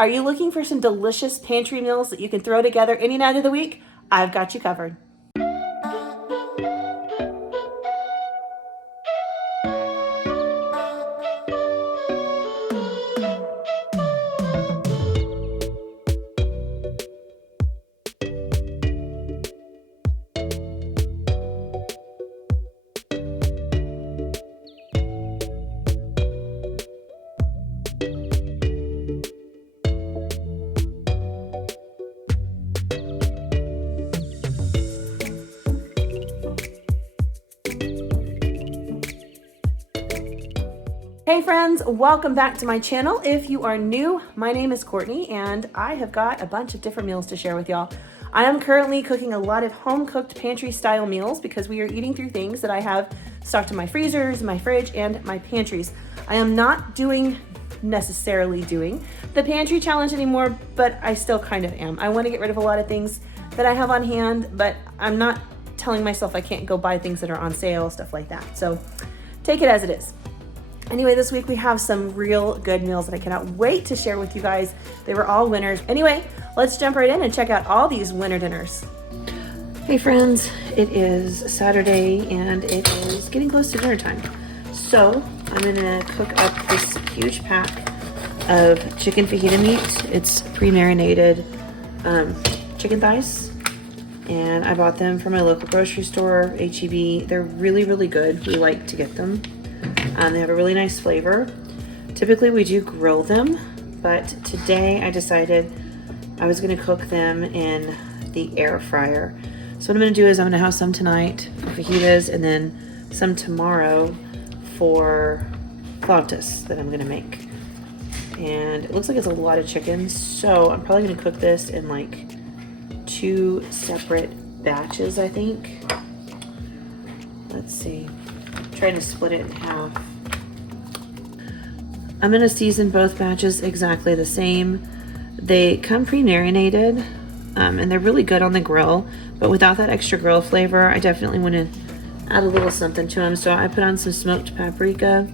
Are you looking for some delicious pantry meals that you can throw together any night of the week? I've got you covered. Hey friends, welcome back to my channel. If you are new, my name is Courtney and I have got a bunch of different meals to share with y'all. I am currently cooking a lot of home-cooked pantry style meals because we are eating through things that I have stocked in my freezers, my fridge, and my pantries. I am not necessarily doing the pantry challenge anymore, but I still kind of am. I want to get rid of a lot of things that I have on hand, but I'm not telling myself I can't go buy things that are on sale, stuff like that. So take it as it is. Anyway, this week we have some real good meals that I cannot wait to share with you guys. They were all winners. Anyway, let's jump right in and check out all these winner dinners. Hey friends, it is Saturday and it is getting close to dinner time. So I'm gonna cook up this huge pack of chicken fajita meat. It's pre-marinated chicken thighs. And I bought them from my local grocery store, H-E-B. They're really, really good. We like to get them. They have a really nice flavor. Typically we do grill them, but today I decided I was gonna cook them in the air fryer. So what I'm gonna do is I'm gonna have some tonight for fajitas and then some tomorrow for flautas that I'm gonna make. And it looks like it's a lot of chicken, so I'm probably gonna cook this in like 2 separate batches, I think. Let's see. I'm trying to split it in half. I'm gonna season both batches exactly the same. They come pre-marinated and they're really good on the grill, but without that extra grill flavor, I definitely want to add a little something to them. So I put on some smoked paprika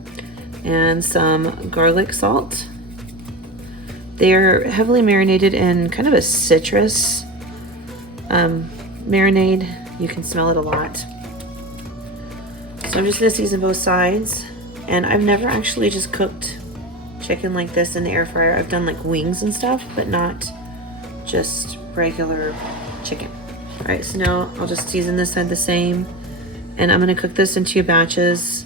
and some garlic salt. They're heavily marinated in kind of a citrus marinade. You can smell it a lot. So I'm just gonna season both sides. And I've never actually just cooked chicken like this in the air fryer. I've done like wings and stuff, but not just regular chicken. All right, so now I'll just season this side the same. And I'm gonna cook this in 2 batches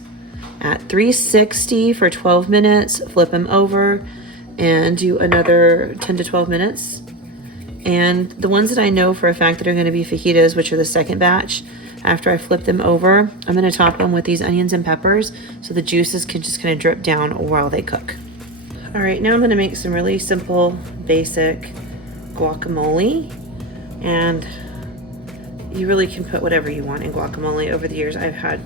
at 360 for 12 minutes, flip them over and do another 10 to 12 minutes. And the ones that I know for a fact that are gonna be fajitas, which are the second batch, after I flip them over, I'm gonna top them with these onions and peppers so the juices can just kind of drip down while they cook. All right, now I'm gonna make some really simple, basic guacamole. And you really can put whatever you want in guacamole. Over the years, I've had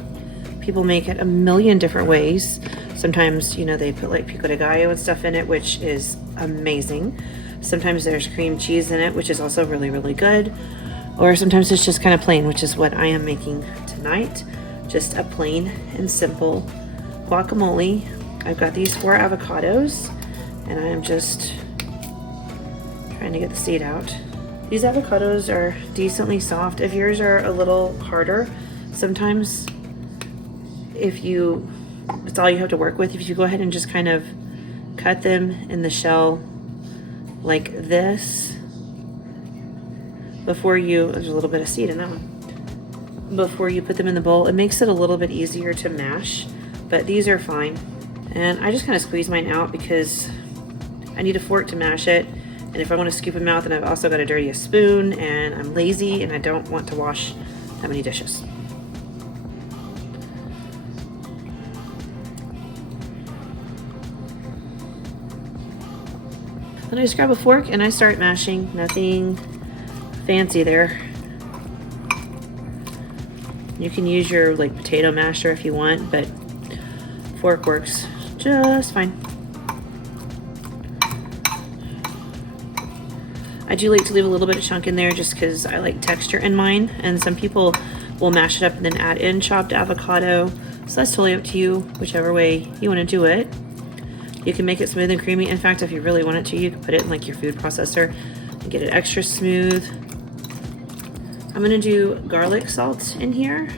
people make it a million different ways. Sometimes, you know, they put like pico de gallo and stuff in it, which is amazing. Sometimes there's cream cheese in it, which is also really, really good. Or sometimes it's just kind of plain, which is what I am making tonight. Just a plain and simple guacamole. I've got these 4 avocados and I am just trying to get the seed out. These avocados are decently soft. If yours are a little harder, sometimes it's all you have to work with. If you go ahead and just kind of cut them in the shell like this, there's a little bit of seed in that one. Before you put them in the bowl, it makes it a little bit easier to mash, but these are fine. And I just kind of squeeze mine out because I need a fork to mash it. And if I want to scoop them out, then I've also got to dirty a spoon, and I'm lazy and I don't want to wash that many dishes. Then I just grab a fork and I start mashing. Nothing fancy there. You can use your like potato masher if you want, but fork works just fine. I do like to leave a little bit of chunk in there just because I like texture in mine, and some people will mash it up and then add in chopped avocado. So that's totally up to you, whichever way you want to do it. You can make it smooth and creamy. In fact, if you really wanted to, you can put it in like your food processor and get it extra smooth. I'm gonna do garlic salt in here.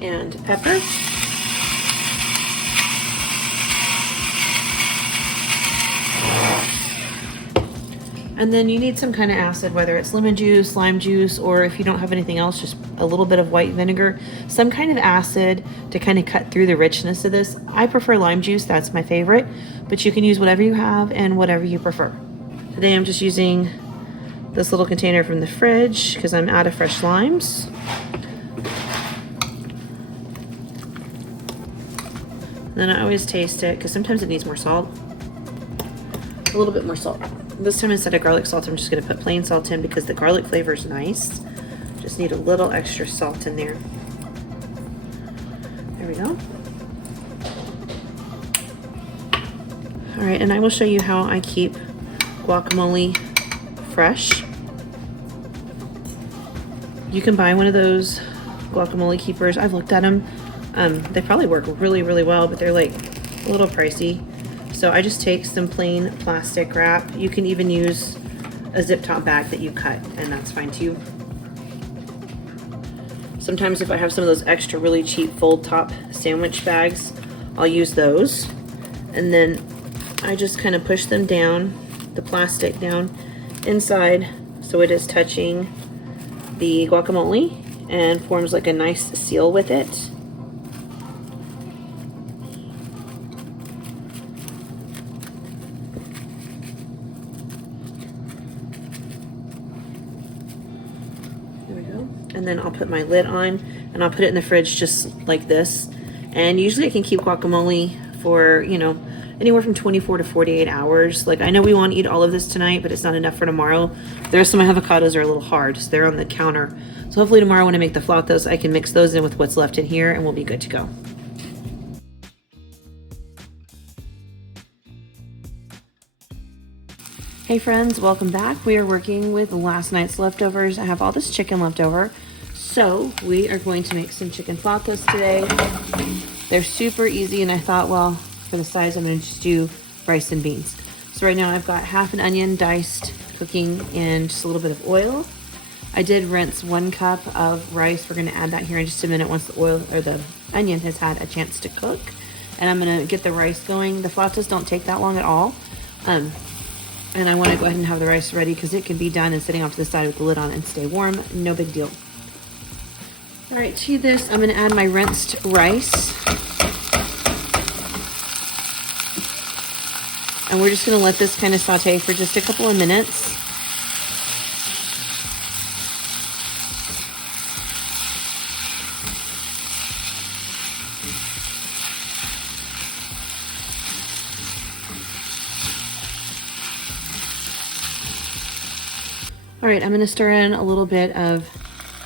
And pepper. And then you need some kind of acid, whether it's lemon juice, lime juice, or if you don't have anything else, just a little bit of white vinegar, some kind of acid to kind of cut through the richness of this. I prefer lime juice, that's my favorite, but you can use whatever you have and whatever you prefer. Today I'm just using this little container from the fridge because I'm out of fresh limes. And then I always taste it because sometimes it needs more salt. A little bit more salt. This time instead of garlic salt, I'm just going to put plain salt in because the garlic flavor is nice. Just need a little extra salt in there. There we go. All right, and I will show you how I keep guacamole fresh. You can buy one of those guacamole keepers. I've looked at them. They probably work really, really well, but they're like a little pricey. So I just take some plain plastic wrap. You can even use a zip top bag that you cut, and that's fine too. Sometimes if I have some of those extra really cheap fold top sandwich bags, I'll use those. And then I just kind of push them down, the plastic down inside, so it is touching the guacamole and forms like a nice seal with it. And then I'll put my lid on and I'll put it in the fridge just like this. And usually I can keep guacamole for, you know, anywhere from 24 to 48 hours. Like, I know we want to eat all of this tonight, but it's not enough for tomorrow. The rest of my avocados are a little hard, so they're on the counter. So hopefully tomorrow when I make the flautas, I can mix those in with what's left in here and we'll be good to go. Hey friends, welcome back. We are working with last night's leftovers. I have all this chicken left over. So we are going to make some chicken flautas today. They're super easy, and I thought, well, for the size, I'm gonna just do rice and beans. So right now I've got half an onion diced, cooking in just a little bit of oil. I did rinse 1 cup of rice. We're gonna add that here in just a minute once the oil or the onion has had a chance to cook. And I'm gonna get the rice going. The flautas don't take that long at all. And I wanna go ahead and have the rice ready because it can be done and sitting off to the side with the lid on and stay warm, no big deal. All right, to this, I'm gonna add my rinsed rice. And we're just gonna let this kind of saute for just a couple of minutes. All right, I'm gonna stir in a little bit of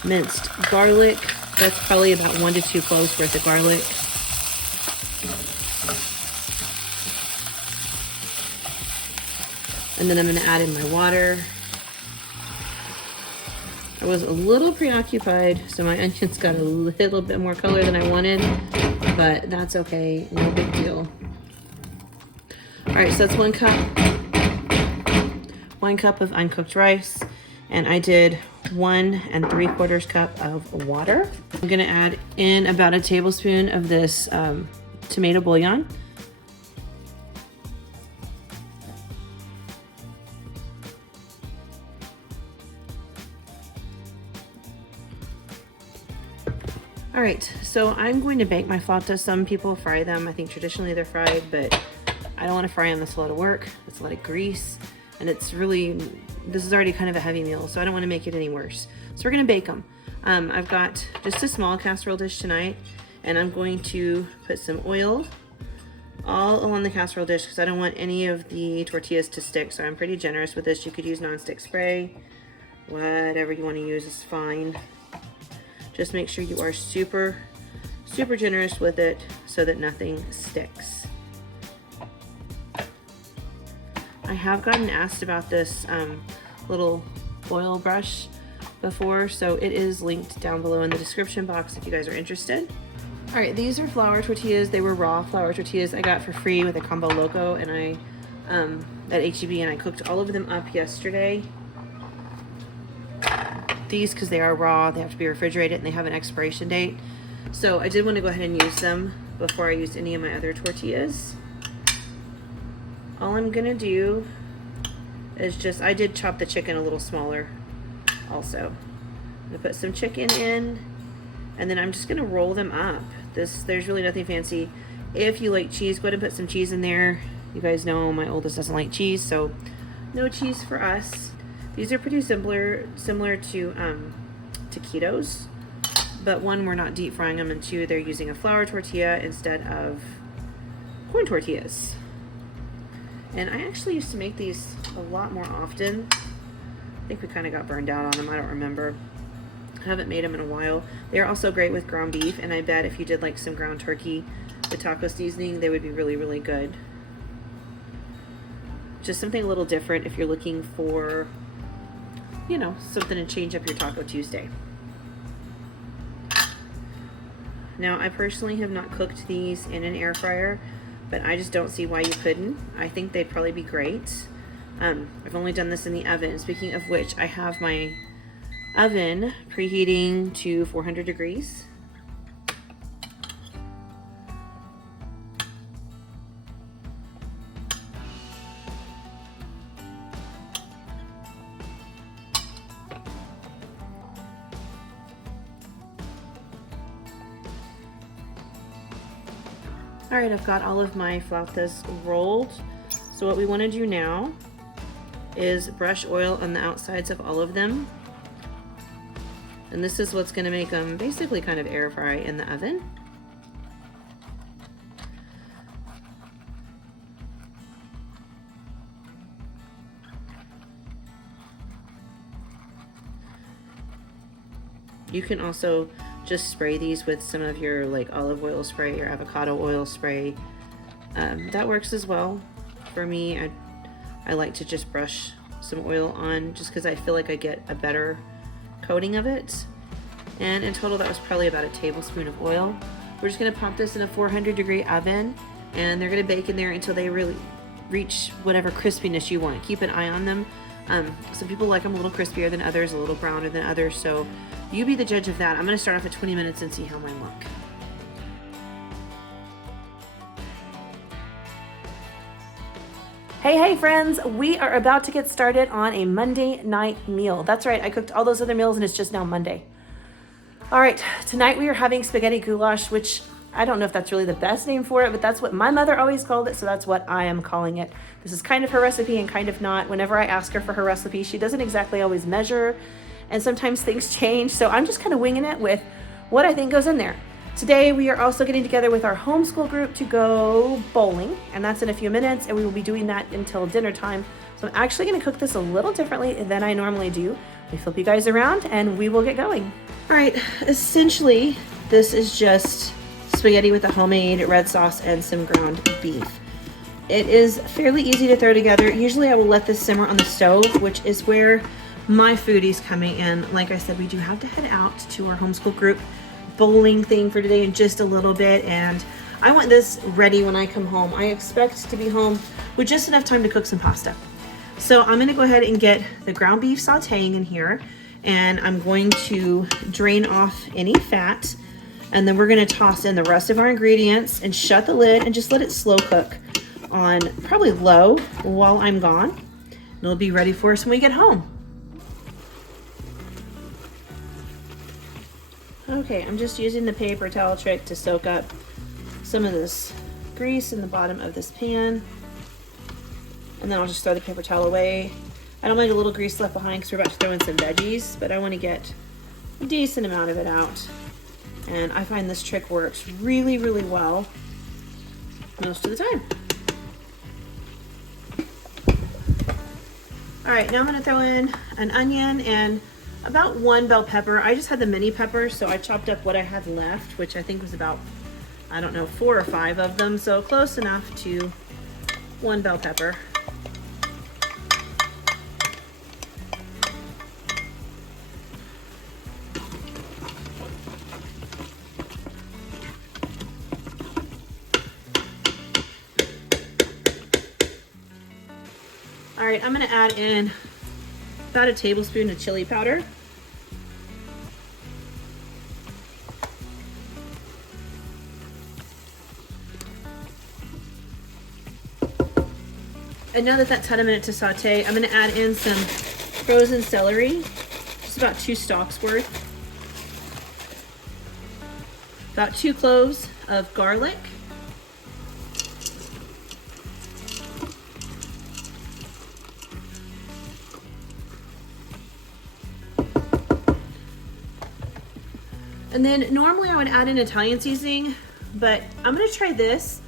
minced garlic. That's probably about 1 to 2 cloves worth of garlic. And then I'm gonna add in my water. I was a little preoccupied, so my onions got a little bit more color than I wanted, but that's okay, no big deal. All right, so that's 1 cup. 1 cup of uncooked rice. And I did 1 3/4 cup of water. I'm gonna add in about a tablespoon of this tomato bouillon. All right, so I'm going to bake my flautas. Some people fry them. I think traditionally they're fried, but I don't want to fry them. That's a lot of work. It's a lot of grease, and it's really, this is already kind of a heavy meal, so I don't want to make it any worse. So we're gonna bake them. I've got just a small casserole dish tonight, and I'm going to put some oil all along the casserole dish because I don't want any of the tortillas to stick, so I'm pretty generous with this. You could use nonstick spray. Whatever you want to use is fine. Just make sure you are super, super generous with it so that nothing sticks. I have gotten asked about this little oil brush before, so it is linked down below in the description box if you guys are interested. All right, these are flour tortillas. They were raw flour tortillas I got for free with a combo loco, and I at HEB, and I cooked all of them up yesterday. These, because they are raw, they have to be refrigerated and they have an expiration date. So I did want to go ahead and use them before I used any of my other tortillas. All I'm gonna do is just, I did chop the chicken a little smaller also. I'm gonna put some chicken in, and then I'm just gonna roll them up. There's really nothing fancy. If you like cheese, go ahead and put some cheese in there. You guys know my oldest doesn't like cheese, so no cheese for us. These are pretty similar to taquitos, but one, we're not deep frying them, and two, they're using a flour tortilla instead of corn tortillas. And I actually used to make these a lot more often. I think we kind of got burned out on them. I don't remember. I haven't made them in a while. They're also great with ground beef, and I bet if you did like some ground turkey with taco seasoning, they would be really, really good. Just something a little different if you're looking for, you know, something to change up your Taco Tuesday. Now, I personally have not cooked these in an air fryer, but I just don't see why you couldn't. I think they'd probably be great. I've only done this in the oven. Speaking of which, I have my oven preheating to 400 degrees. All right, I've got all of my flautas rolled. So what we want to do now is brush oil on the outsides of all of them. And this is what's going to make them basically kind of air fry in the oven. You can also just spray these with some of your like olive oil spray or avocado oil spray. That works as well. For me, I like to just brush some oil on just because I feel like I get a better coating of it. And in total, that was probably about a tablespoon of oil. We're just gonna pop this in a 400-degree oven, and they're gonna bake in there until they really reach whatever crispiness you want. Keep an eye on them. Some people like them a little crispier than others, a little browner than others, so you be the judge of that. I'm gonna start off at 20 minutes and see how mine look. Hey friends, we are about to get started on a Monday night meal. That's right, I cooked all those other meals and it's just now Monday. All right, tonight we are having spaghetti goulash, which I don't know if that's really the best name for it, but that's what my mother always called it, so that's what I am calling it. This is kind of her recipe and kind of not. Whenever I ask her for her recipe, she doesn't exactly always measure, and sometimes things change, so I'm just kind of winging it with what I think goes in there. Today, we are also getting together with our homeschool group to go bowling, and that's in a few minutes, and we will be doing that until dinner time. So I'm actually gonna cook this a little differently than I normally do. We flip you guys around, and we will get going. All right, essentially, this is just spaghetti with a homemade red sauce and some ground beef. It is fairly easy to throw together. Usually I will let this simmer on the stove, which is where my foodie's coming in. Like I said, we do have to head out to our homeschool group bowling thing for today in just a little bit, and I want this ready when I come home. I expect to be home with just enough time to cook some pasta. So I'm gonna go ahead and get the ground beef sauteing in here, and I'm going to drain off any fat, and then we're gonna toss in the rest of our ingredients and shut the lid and just let it slow cook on probably low while I'm gone. And it'll be ready for us when we get home. Okay, I'm just using the paper towel trick to soak up some of this grease in the bottom of this pan. And then I'll just throw the paper towel away. I don't mind a little grease left behind because we're about to throw in some veggies, but I want to get a decent amount of it out. And I find this trick works really, really well most of the time. All right, now I'm gonna throw in an onion and about 1 bell pepper. I just had the mini peppers, so I chopped up what I had left, which I think was about, I don't know, 4 or 5 of them, so close enough to 1 bell pepper. All right, I'm gonna add in about a tablespoon of chili powder. And now that that's had a minute to saute, I'm gonna add in some frozen celery, just about 2 stalks worth. About 2 cloves of garlic. And then normally I would add in Italian seasoning, but I'm gonna try this.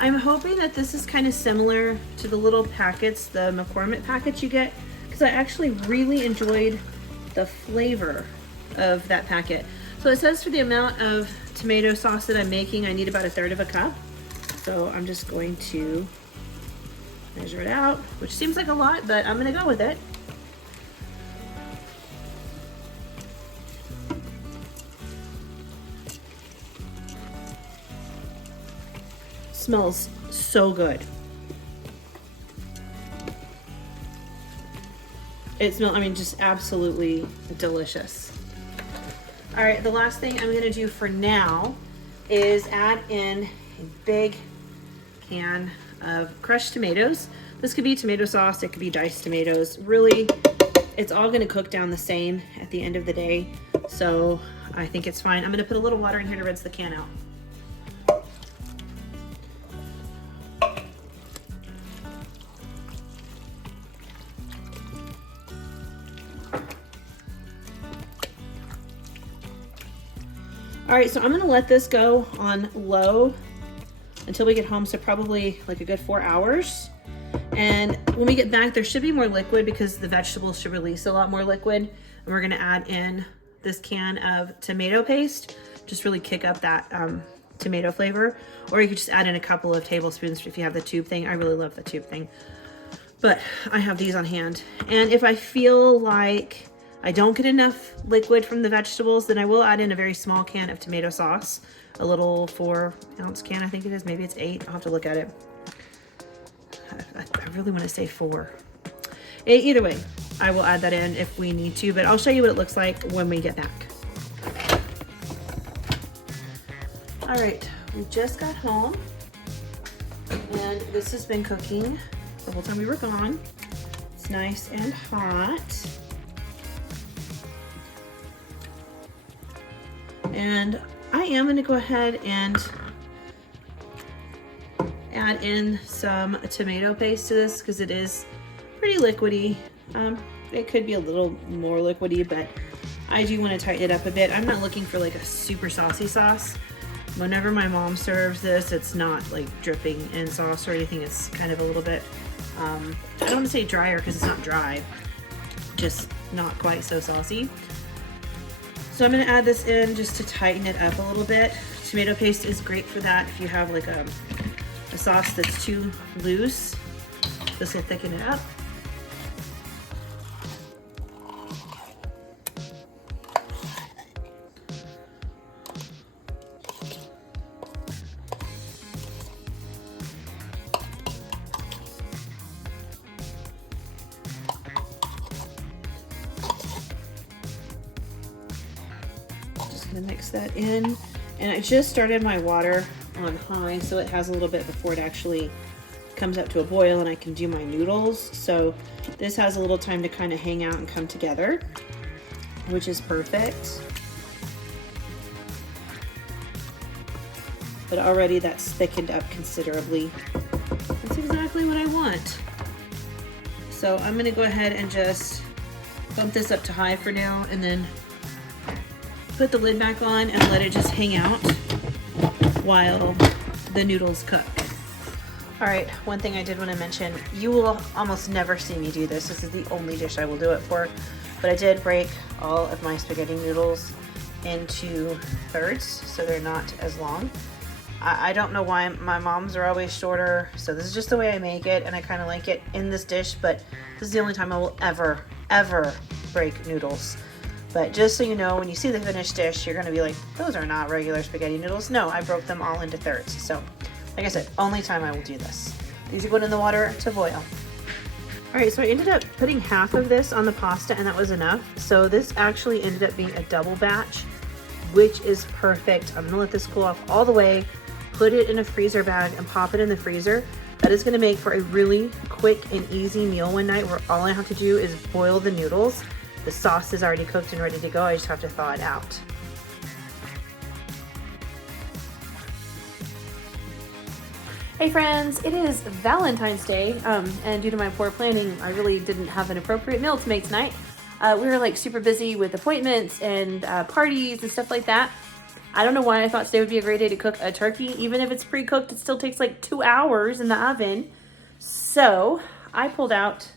I'm hoping that this is kind of similar to the little packets, the McCormick packets you get, because I actually really enjoyed the flavor of that packet. So it says for the amount of tomato sauce that I'm making, I need about 1/3 cup. So I'm just going to measure it out, which seems like a lot, but I'm gonna go with it. Smells so good. It smells, I mean, just absolutely delicious. All right, the last thing I'm gonna do for now is add in a big can of crushed tomatoes. This could be tomato sauce, it could be diced tomatoes. Really, it's all gonna cook down the same at the end of the day. So I think it's fine. I'm gonna put a little water in here to rinse the can out. All right, so I'm gonna let this go on low until we get home, so probably like a good 4 hours. And when we get back, there should be more liquid because the vegetables should release a lot more liquid. And we're gonna add in this can of tomato paste, just really kick up that tomato flavor. Or you could just add in a couple of tablespoons if you have the tube thing. I really love the tube thing, but I have these on hand. And if I feel like I don't get enough liquid from the vegetables, then I will add in a very small can of tomato sauce, a little 4-ounce can, I think it is. Maybe it's 8. I'll have to look at it. I really want to say 4. Either way, I will add that in if we need to, but I'll show you what it looks like when we get back. All right, we just got home, and this has been cooking the whole time we were gone. It's nice and hot. And I am going to go ahead and add in some tomato paste to this because it is pretty liquidy. It could be a little more liquidy, but I do want to tighten it up a bit. I'm not looking for like a super saucy sauce. Whenever my mom serves this, it's not like dripping in sauce or anything. It's kind of a little bit, I don't want to say drier because it's not dry, just not quite so saucy. So I'm going to add this in just to tighten it up a little bit. Tomato paste is great for that. If you have like a sauce that's too loose, this will thicken it up. Mix that in, and I just started my water on high so it has a little bit before it actually comes up to a boil and I can do my noodles. So this has a little time to kind of hang out and come together, which is perfect. But already that's thickened up considerably. That's exactly what I want. So I'm going to go ahead and just bump this up to high for now, and then put the lid back on and let it just hang out while the noodles cook. All right, one thing I did want to mention, you will almost never see me do this. This is the only dish I will do it for, but I did break all of my spaghetti noodles into thirds so they're not as long. I don't know why my mom's are always shorter, so this is just the way I make it, and I kind of like it in this dish, but this is the only time I will ever break noodles. But just so you know, when you see the finished dish, you're gonna be like, those are not regular spaghetti noodles. No, I broke them all into thirds. So, like I said, only time I will do this. These are going in the water to boil. All All right, so I ended up putting half of this on the pasta and that was enough. So this actually ended up being a double batch, which is perfect. I'm gonna let this cool off all the way, put it in a freezer bag and pop it in the freezer. That is gonna make for a really quick and easy meal one night where all I have to do is boil the noodles. The sauce is already cooked and ready to go. I just have to thaw it out. Hey friends, it is Valentine's Day, and due to my poor planning, I really didn't have an appropriate meal to make tonight. We were like super busy with appointments and parties and stuff like that. I don't know why I thought today would be a great day to cook a turkey. Even if it's pre-cooked, it still takes like 2 hours in the oven. So I pulled out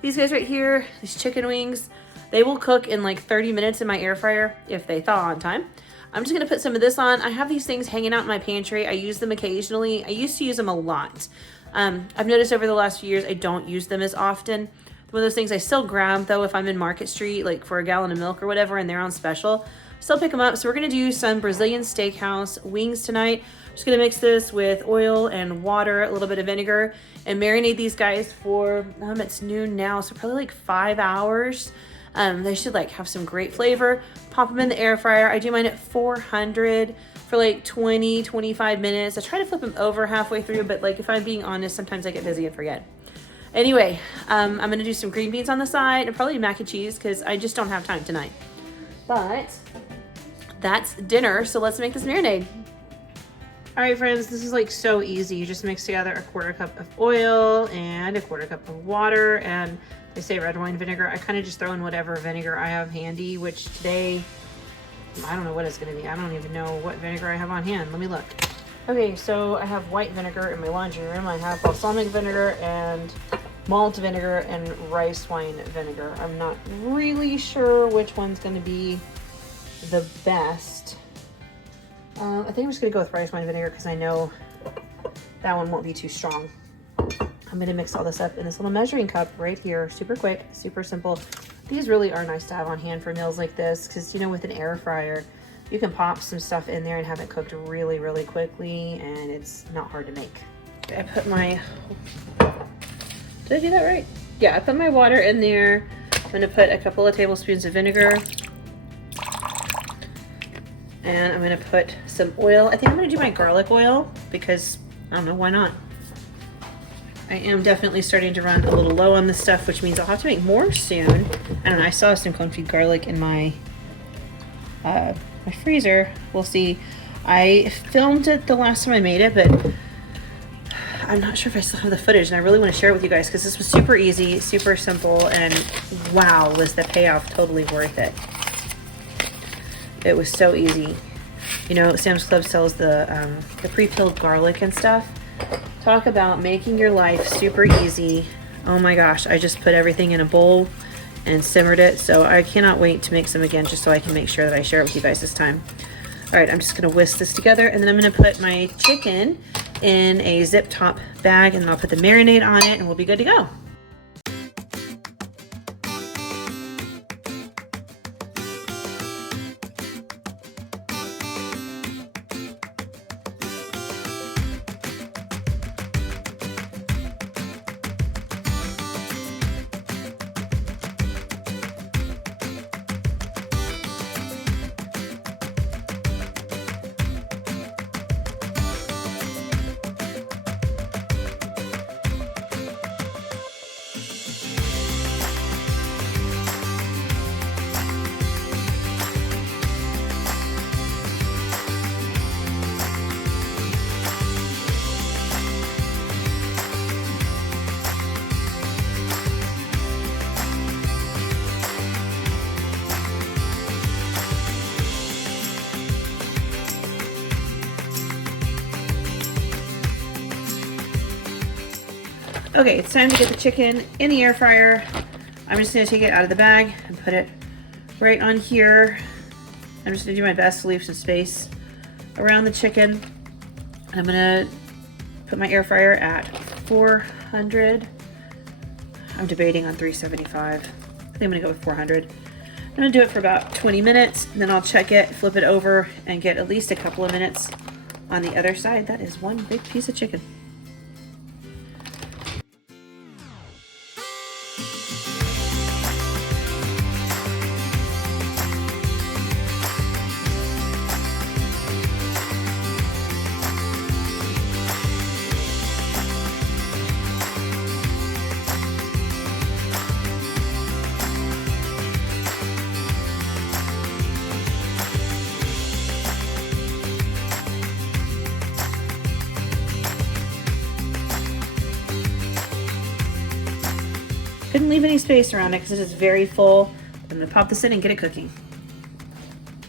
these guys right here, these chicken wings. They will cook in like 30 minutes in my air fryer if they thaw on time. I'm just gonna put some of this on. I have these things hanging out in my pantry. I use them occasionally. I used to use them a lot. I've noticed over the last few years, I don't use them as often. One of those things I still grab though if I'm in Market Street, like for a gallon of milk or whatever, and they're on special. Still pick them up. So we're gonna do some Brazilian steakhouse wings tonight. Just gonna mix this with oil and water, a little bit of vinegar, and marinate these guys for, it's noon now, so probably like 5 hours. They should like have some great flavor. Pop them in the air fryer. I do mine at 400 for like 20-25 minutes. I try to flip them over halfway through, but like if I'm being honest, sometimes I get busy and forget. Anyway, I'm gonna do some green beans on the side and probably mac and cheese because I just don't have time tonight. But that's dinner, so let's make this marinade. All right, friends, this is like so easy. You just mix together a 1/4 cup of oil and a 1/4 cup of water, and they say red wine vinegar. I kind of just throw in whatever vinegar I have handy, which today, I don't know what it's gonna be. I don't even know what vinegar I have on hand. Let me look. Okay, so I have white vinegar in my laundry room. I have balsamic vinegar and malt vinegar and rice wine vinegar. I'm not really sure which one's gonna be the best. I think I'm just gonna go with rice wine vinegar because I know that one won't be too strong. I'm gonna mix all this up in this little measuring cup right here. Super quick, super simple. These really are nice to have on hand for meals like this because, you know, with an air fryer, you can pop some stuff in there and have it cooked really, really quickly, and it's not hard to make. I put my, did I do that right? Yeah, I put my water in there. I'm gonna put a couple of tablespoons of vinegar. And I'm gonna put some oil. I think I'm gonna do my garlic oil because, I don't know, why not? I am definitely starting to run a little low on this stuff, which means I'll have to make more soon. I don't know, I saw some confit garlic in my my freezer. We'll see. I filmed it the last time I made it, but I'm not sure if I still have the footage, and I really want to share it with you guys because this was super easy, super simple, and wow, was the payoff totally worth it. It was so easy. You know, Sam's Club sells the pre-peeled garlic and stuff. Talk about making your life super easy. Oh my gosh, I just put everything in a bowl and simmered it, so I cannot wait to make some again just so I can make sure that I share it with you guys this time. All right, I'm just gonna whisk this together, and then I'm gonna put my chicken in a zip top bag, and then I'll put the marinade on it, and we'll be good to go. Okay, it's time to get the chicken in the air fryer. I'm just gonna take it out of the bag and put it right on here. I'm just gonna do my best to leave some space around the chicken. I'm gonna put my air fryer at 400. I'm debating on 375. I think I'm gonna go with 400. I'm gonna do it for about 20 minutes, and then I'll check it, flip it over, and get at least a couple of minutes on the other side. That is one big piece of chicken. Couldn't leave any space around it because it is very full. I'm gonna pop this in and get it cooking.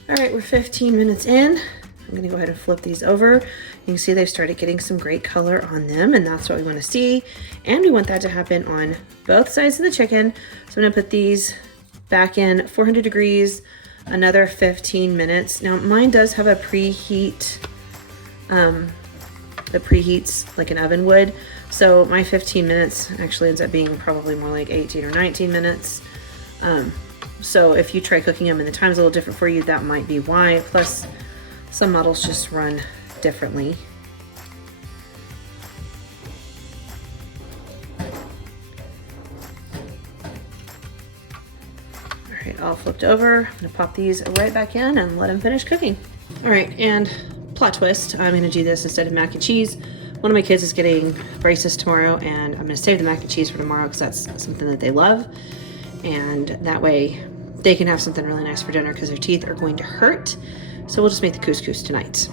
All right, we're 15 minutes in. I'm gonna go ahead and flip these over. You can see they've started getting some great color on them, and that's what we wanna see. And we want that to happen on both sides of the chicken. So I'm gonna put these back in 400 degrees, another 15 minutes. Now mine does have a preheat, it preheats like an oven would. So my 15 minutes actually ends up being probably more like 18 or 19 minutes. So if you try cooking them and the time's a little different for you, that might be why. Plus some models just run differently. All right, all flipped over. I'm gonna pop these right back in and let them finish cooking. All right, and plot twist, I'm gonna do this instead of mac and cheese. One of my kids is getting braces tomorrow, and I'm gonna save the mac and cheese for tomorrow because that's something that they love. And that way they can have something really nice for dinner because their teeth are going to hurt. So we'll just make the couscous tonight.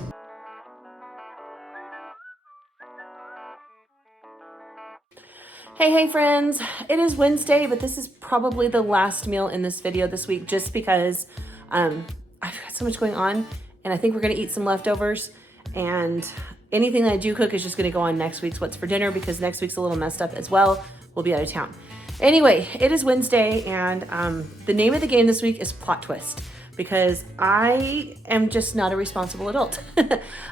Hey friends, it is Wednesday, but this is probably the last meal in this video this week just because I've got so much going on, and I think we're gonna eat some leftovers, and anything that I do cook is just gonna go on next week's What's for Dinner because next week's a little messed up as well. We'll be out of town. Anyway, it is Wednesday, and the name of the game this week is Plot Twist because I am just not a responsible adult.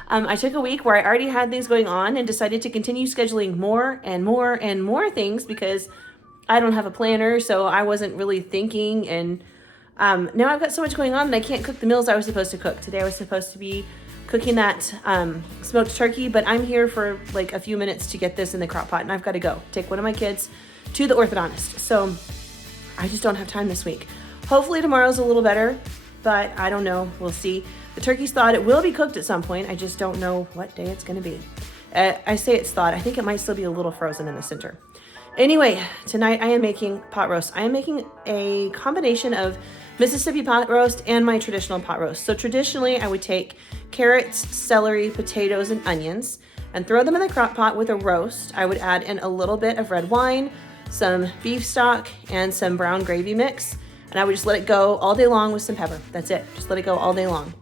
I took a week where I already had things going on and decided to continue scheduling more and more and more things because I don't have a planner, so I wasn't really thinking, and now I've got so much going on and I can't cook the meals I was supposed to cook. Today I was supposed to be cooking that smoked turkey, but I'm here for like a few minutes to get this in the crock pot, and I've got to go take one of my kids to the orthodontist. So I just don't have time this week. Hopefully tomorrow's a little better, but I don't know, we'll see. The turkey's thawed, it will be cooked at some point. I just don't know what day it's gonna be. I say it's thawed, I think it might still be a little frozen in the center. Anyway, tonight I am making pot roast. I am making a combination of Mississippi pot roast and my traditional pot roast. So traditionally I would take carrots, celery, potatoes, and onions and throw them in the crock pot with a roast. I would add in a little bit of red wine, some beef stock, and some brown gravy mix. And I would just let it go all day long with some pepper. That's it, just let it go all day long.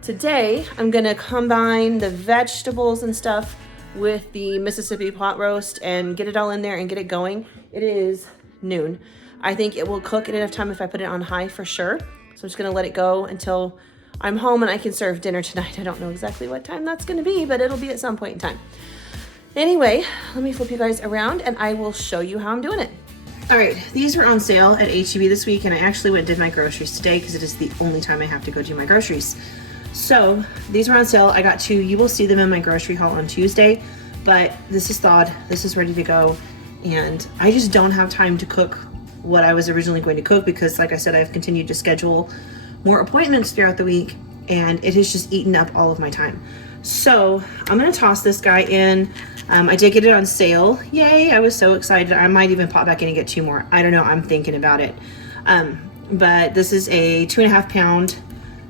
Today, I'm gonna combine the vegetables and stuff with the Mississippi pot roast and get it all in there and get it going. It is noon. I think it will cook in enough time if I put it on high for sure. So I'm just gonna let it go until I'm home and I can serve dinner tonight. I don't know exactly what time that's gonna be, but it'll be at some point in time. Anyway, let me flip you guys around and I will show you how I'm doing it. All right, these are on sale at H-E-B this week, and I actually went and did my groceries today because it is the only time I have to go do my groceries. So these are on sale. I got two. You will see them in my grocery haul on Tuesday, but this is thawed. This is ready to go, and I just don't have time to cook what I was originally going to cook because, like I said, I've continued to schedule more appointments throughout the week, and it has just eaten up all of my time. So I'm gonna toss this guy in. I did get it on sale. Yay, I was so excited. I might even pop back in and get two more. I don't know, I'm thinking about it. But this is a 2.5 pound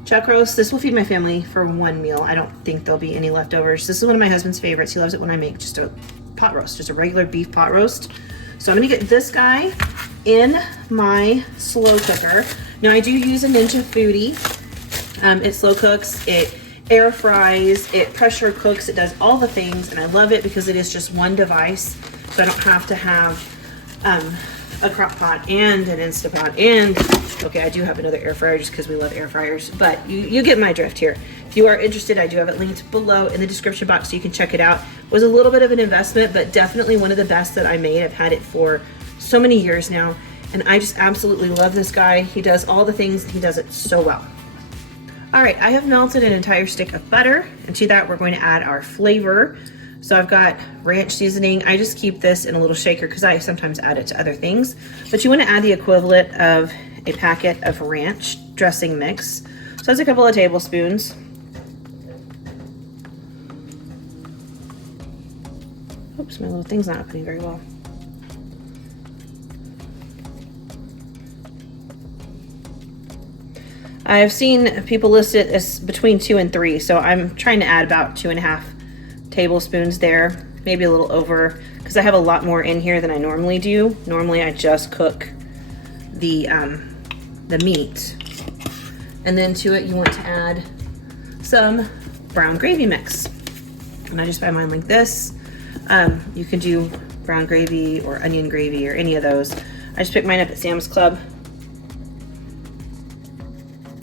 chuck roast. This will feed my family for one meal. I don't think there'll be any leftovers. This is one of my husband's favorites. He loves it when I make just a pot roast, just a regular beef pot roast. So I'm gonna get this guy in my slow cooker. Now I do use a Ninja Foodie. It slow cooks, it air fries, it pressure cooks, it does all the things, and I love it because it is just one device, so I don't have to have a crock pot and an Instapot and, okay, I do have another air fryer just because we love air fryers, but you get my drift here. If you are interested, I do have it linked below in the description box so you can check it out. It was a little bit of an investment, but definitely one of the best that I made. I've had it for so many years now, and I just absolutely love this guy. He does all the things, he does it so well. All right, I have melted an entire stick of butter, and to that we're going to add our flavor. So I've got ranch seasoning. I just keep this in a little shaker because I sometimes add it to other things. But you want to add the equivalent of a packet of ranch dressing mix. So that's a couple of tablespoons. Oops, my little thing's not opening very well. I've seen people list it as between 2 and 3, so I'm trying to add about 2.5 tablespoons there. maybe a little over, because I have a lot more in here than I normally do. Normally I just cook the meat. And then to it you want to add some brown gravy mix. And I just buy mine like this. You can do brown gravy or onion gravy or any of those. I just picked mine up at Sam's Club.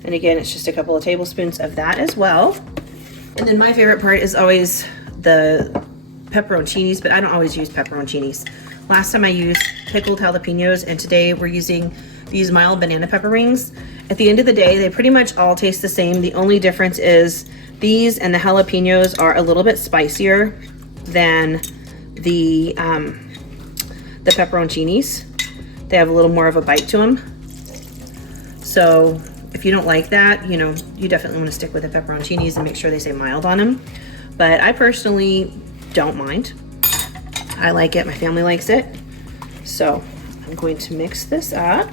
And again, it's just a couple of tablespoons of that as well. And then my favorite part is always the pepperoncinis, but I don't always use pepperoncinis. Last time I used pickled jalapenos, and today we're using these mild banana pepper rings. At the end of the day, they pretty much all taste the same. The only difference is these and the jalapenos are a little bit spicier than the pepperoncinis. They have a little more of a bite to them. So if you don't like that, you know, you definitely want to stick with the pepperoncinis and make sure they say mild on them. But I personally don't mind. I like it, my family likes it. So I'm going to mix this up.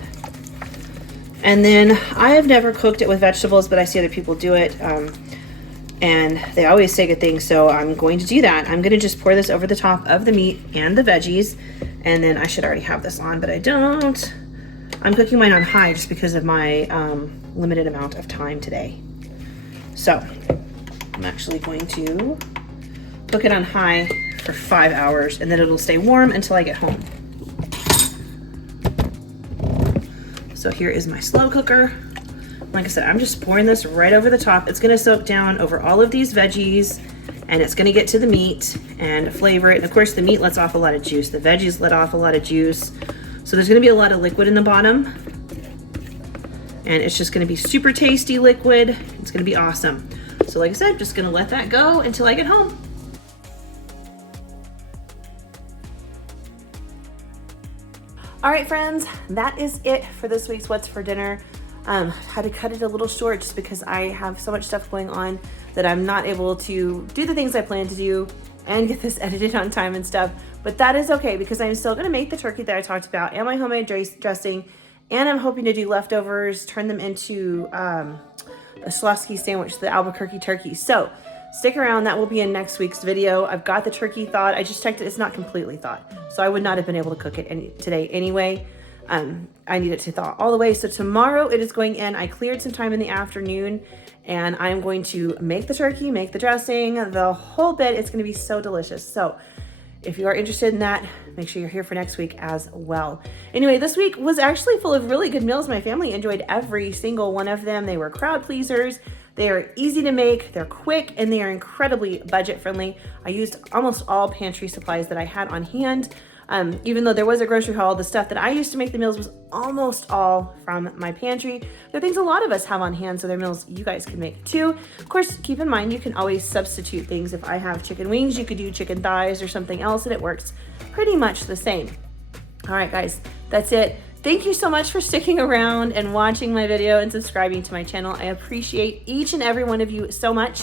And then I have never cooked it with vegetables, but I see other people do it. And they always say good things, so I'm going to do that. I'm gonna just pour this over the top of the meat and the veggies, and then I should already have this on, but I don't. I'm cooking mine on high just because of my limited amount of time today. So I'm actually going to cook it on high for 5 hours, and then it'll stay warm until I get home. So here is my slow cooker. Like I said, I'm just pouring this right over the top. It's gonna soak down over all of these veggies, and it's gonna get to the meat and flavor it. And of course, the meat lets off a lot of juice. The veggies let off a lot of juice. So there's gonna be a lot of liquid in the bottom. And it's just gonna be super tasty liquid. It's gonna be awesome. So like I said, just gonna let that go until I get home. All right, friends, that is it for this week's What's for Dinner. Had to cut it a little short just because I have so much stuff going on that I'm not able to do the things I plan to do and get this edited on time and stuff. But that is okay because I'm still gonna make the turkey that I talked about and my homemade dressing, and I'm hoping to do leftovers, turn them into a Schlossky sandwich, the Albuquerque turkey. So stick around, that will be in next week's video. I've got the turkey thawed. I just checked it, it's not completely thawed. So I would not have been able to cook it today anyway. I need it to thaw all the way. So tomorrow it is going in. I cleared some time in the afternoon and I'm going to make the turkey, make the dressing, the whole bit. It's going to be so delicious. So if you are interested in that, make sure you're here for next week as well. Anyway, this week was actually full of really good meals. My family enjoyed every single one of them. They were crowd pleasers. They are easy to make, they're quick, and they are incredibly budget friendly. I used almost all pantry supplies that I had on hand. Even though there was a grocery haul, the stuff that I used to make the meals was almost all from my pantry. There are things a lot of us have on hand, so they're meals you guys can make too. Of course, keep in mind, you can always substitute things. If I have chicken wings, you could do chicken thighs or something else, and it works pretty much the same. All right, guys, that's it. Thank you so much for sticking around and watching my video and subscribing to my channel. I appreciate each and every one of you so much.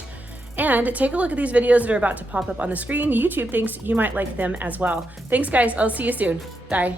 And take a look at these videos that are about to pop up on the screen. YouTube thinks you might like them as well. Thanks, guys. I'll see you soon. Bye.